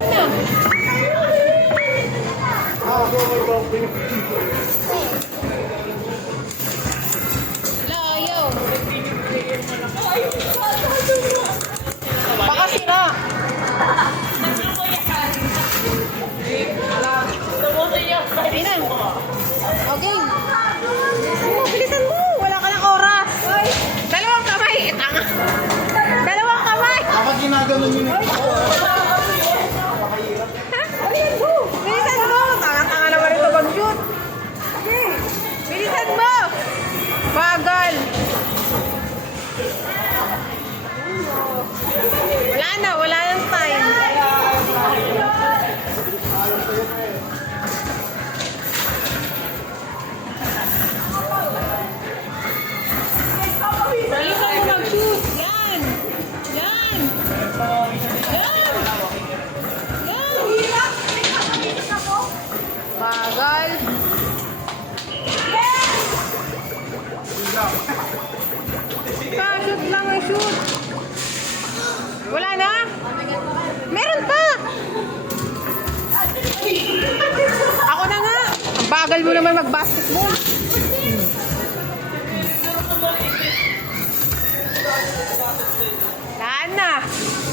Ayaw. Baka sira. Hindi na. Okay. Bilisan mo. Wala ka ng oras. Dalawang kamay. Tanga. Dalawang kamay. Kapag ginaganon yun. Bilisan mo. Tanga-tanga naman ito mag-shoot. Bilisan mo. Bagal. Wala nang time. Bilisan mo mag-shoot. Yan. Yan. Yan. Yan. Bagal. Shoot lang ang shoot. Wala na? Meron pa. Ako na nga. Ang bagal mo naman mag-basketball.